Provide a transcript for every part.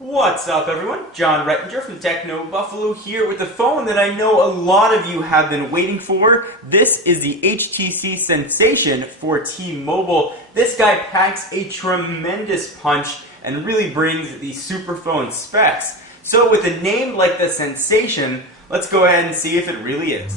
What's up, everyone? John Rettinger from Techno Buffalo here with a phone that I know a lot of you have been waiting for. This is the HTC Sensation for T-Mobile. This guy packs a tremendous punch and really brings the superphone specs. So with a name like the Sensation, let's go ahead and see if it really is.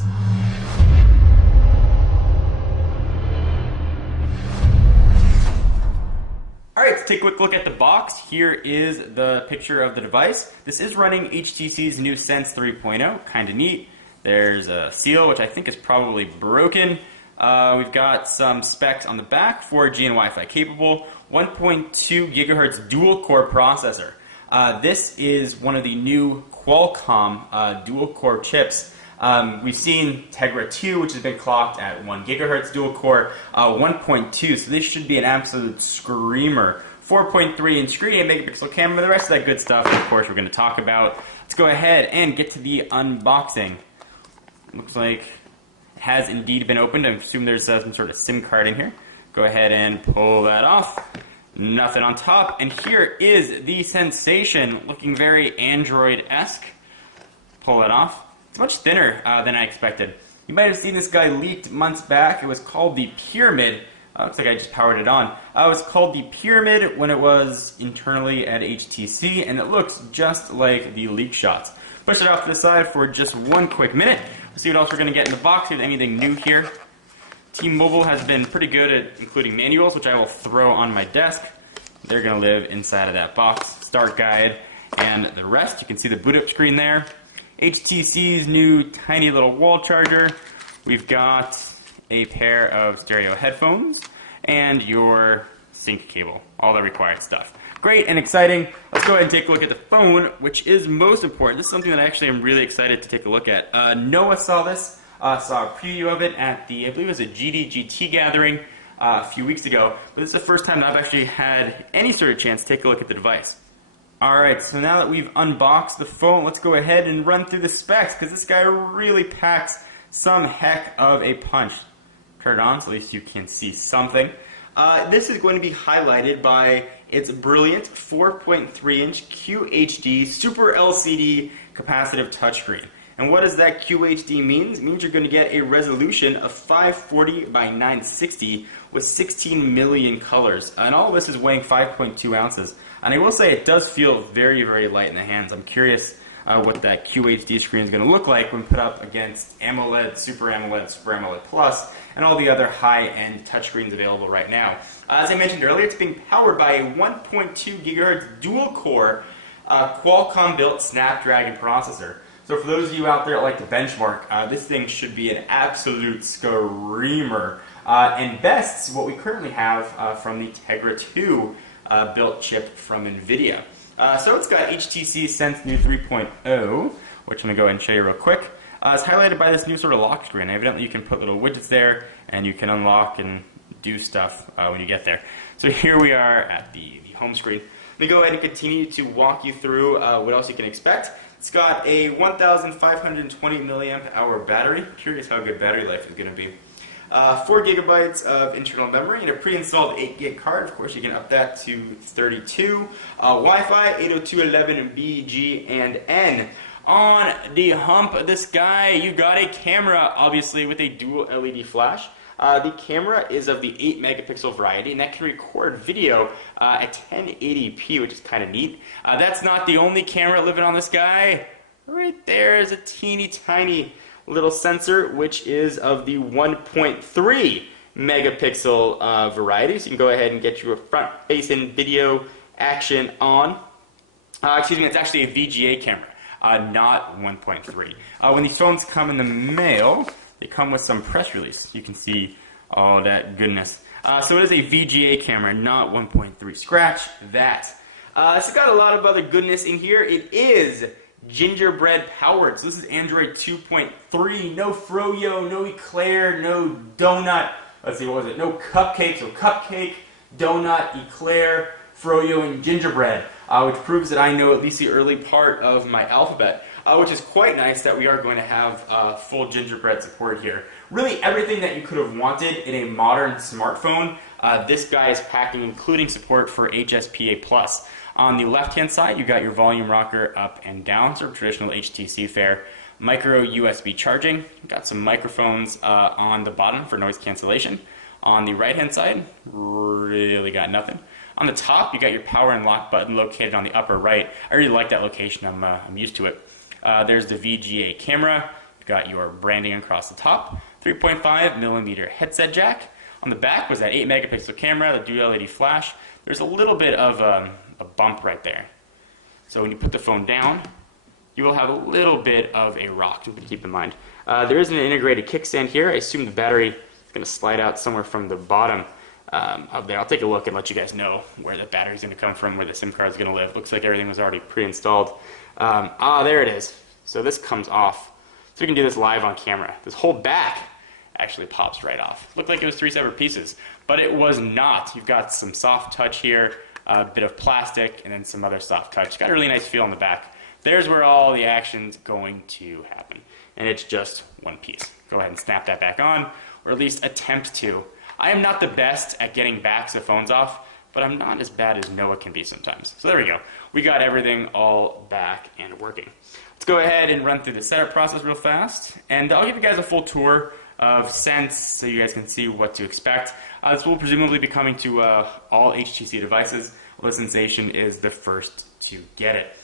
Alright, let's take a quick look at the box. Here is the picture of the device. This is running HTC's new Sense 3.0, kind of neat. There's a seal, which I think is probably broken. We've got some specs on the back, 4G and Wi-Fi capable, 1.2 gigahertz dual-core processor. This is one of the new Qualcomm dual-core chips. We've seen Tegra 2, which has been clocked at 1 gigahertz dual-core, 1.2, so this should be an absolute screamer. 4.3-inch screen, 8-megapixel camera, the rest of that good stuff, of course, we're going to talk about. Let's go ahead and get to the unboxing. Looks like it has indeed been opened. I assume there's some sort of SIM card in here. Go ahead and pull that off. Nothing on top. And here is the Sensation, looking very Android-esque. Pull it off. It's much thinner than I expected. You might have seen this guy leaked months back. It was called the Pyramid. Looks like I just powered it on. It was called the Pyramid when it was internally at HTC, and it looks just like the leak shots. Push it off to the side for just one quick minute. Let's see what else we're going to get in the box. If there's anything new here. T-Mobile has been pretty good at including manuals, which I will throw on my desk. They're going to live inside of that box. Start guide and the rest. You can see the boot up screen there. HTC's new tiny little wall charger. We've got a pair of stereo headphones and your sync cable. All the required stuff. Great and exciting. Let's go ahead and take a look at the phone, which is most important. This is something that I actually am really excited to take a look at. Noah saw this, saw a preview of it at the, I believe it was a GDGT gathering a few weeks ago. But this is the first time that I've actually had any sort of chance to take a look at the device. Alright, so now that we've unboxed the phone, let's go ahead and run through the specs, because this guy really packs some heck of a punch. Turn it on so at least you can see something. This is going to be highlighted by its brilliant 4.3-inch QHD Super LCD capacitive touchscreen. And what does that QHD mean? It means you're going to get a resolution of 540 by 960 with 16 million colors. And all of this is weighing 5.2 ounces. And I will say it does feel very, very light in the hands. I'm curious what that QHD screen is going to look like when put up against AMOLED, Super AMOLED Plus, and all the other high-end touchscreens available right now. As I mentioned earlier, it's being powered by a 1.2 gigahertz dual-core Qualcomm-built Snapdragon processor. So for those of you out there that like to benchmark, this thing should be an absolute screamer and bests what we currently have from the Tegra 2 built chip from NVIDIA. So it's got HTC Sense New 3.0, which I'm going to go ahead and show you real quick. It's highlighted by this new sort of lock screen. Evidently you can put little widgets there and you can unlock and do stuff when you get there. So here we are at the home screen. Let me go ahead and continue to walk you through what else you can expect. It's got a 1,520 milliamp hour battery. Curious how good battery life is going to be. 4 gigabytes of internal memory and a pre-installed 8 gig card. Of course, you can up that to 32. Wi-Fi, 802.11b, G, and N. On the hump of this guy, you got a camera, obviously, with a dual LED flash. The camera is of the 8 megapixel variety, and that can record video at 1080p, which is kind of neat. That's not the only camera living on this guy. Right there is a teeny tiny little sensor, which is of the 1.3 megapixel variety, so you can go ahead and get your front-facing video action on. Excuse me, it's actually a VGA camera, not 1.3. When these phones come in the mail, they come with some press release. You can see all that goodness. So it is a VGA camera, not 1.3. Scratch that. It's got a lot of other goodness in here. It is gingerbread powered. So this is Android 2.3. No froyo, no eclair, no donut. Let's see, what was it? No cupcake. So cupcake, donut, eclair, froyo, and gingerbread. Which proves that I know at least the early part of my alphabet. Which is quite nice that we are going to have full gingerbread support here. Really everything that you could have wanted in a modern smartphone, this guy is packing, including support for HSPA+. On the left-hand side, you got your volume rocker up and down, sort of traditional HTC fare. Micro USB charging. Got some microphones on the bottom for noise cancellation. On the right-hand side, really got nothing. On the top, you got your power and lock button located on the upper right. I really like that location. I'm used to it. There's the VGA camera. You got your branding across the top. 3.5 millimeter headset jack. On the back was that 8 megapixel camera, the dual LED flash. There's a little bit of a bump right there. So when you put the phone down, you will have a little bit of a rock to keep in mind. There is an integrated kickstand here. I assume the battery is going to slide out somewhere from the bottom up there. I'll take a look and let you guys know where the battery is going to come from, where the SIM card is going to live. Looks like everything was already pre-installed. There it is. So this comes off. So we can do this live on camera. This whole back actually pops right off. Looked like it was 3 separate pieces, but it was not. You've got some soft touch here, a bit of plastic, and then some other soft touch. Got a really nice feel on the back. There's where all the action's going to happen, and it's just one piece. Go ahead and snap that back on, or at least attempt to. I am not the best at getting backs of phones off, but I'm not as bad as Noah can be sometimes. So there we go. We got everything all back and working. Let's go ahead and run through the setup process real fast, and I'll give you guys a full tour of Sense so you guys can see what to expect. This will presumably be coming to all HTC devices. The Sensation is the first to get it.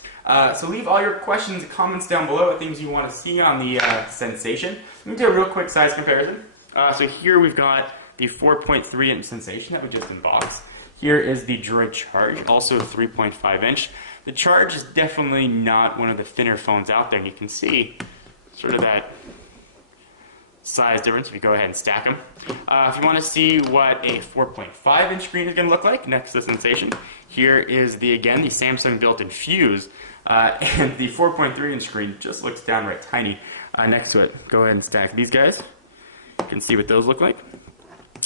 So leave all your questions and comments down below, things you want to see on the Sensation. Let me do a real quick size comparison. So here we've got the 4.3 inch Sensation that we just unboxed. Here is the Droid Charge, also 3.5 inch. The Charge is definitely not one of the thinner phones out there, and you can see sort of that size difference if you go ahead and stack them. If you want to see what a 4.5 inch screen is going to look like next to the Sensation, here is the Samsung built-in Fuse, and the 4.3 inch screen just looks downright tiny next to it. Go ahead and stack these guys. You can see what those look like.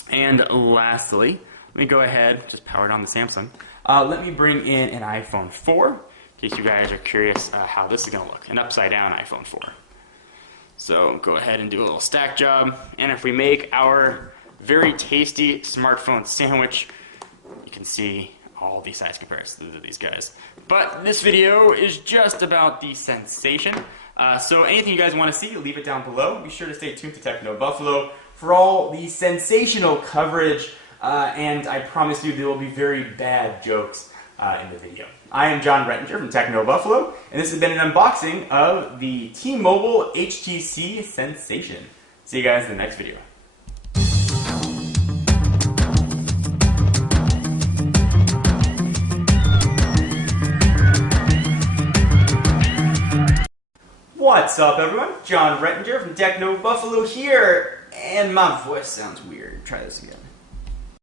And lastly, let me go ahead, just powered on the Samsung. Let me bring in an iPhone 4, in case you guys are curious how this is going to look, an upside down iPhone 4. So go ahead and do a little stack job, and if we make our very tasty smartphone sandwich, you can see all the size comparisons of these guys. But this video is just about the Sensation. So anything you guys want to see, leave it down below. Be sure to stay tuned to Techno Buffalo for all the sensational coverage, and I promise you there will be very bad jokes in the video. I am John Rettinger from Techno Buffalo, and this has been an unboxing of the T-Mobile HTC Sensation. See you guys in the next video. What's up, everyone? John Rettinger from Techno Buffalo here, and my voice sounds weird. Try this again.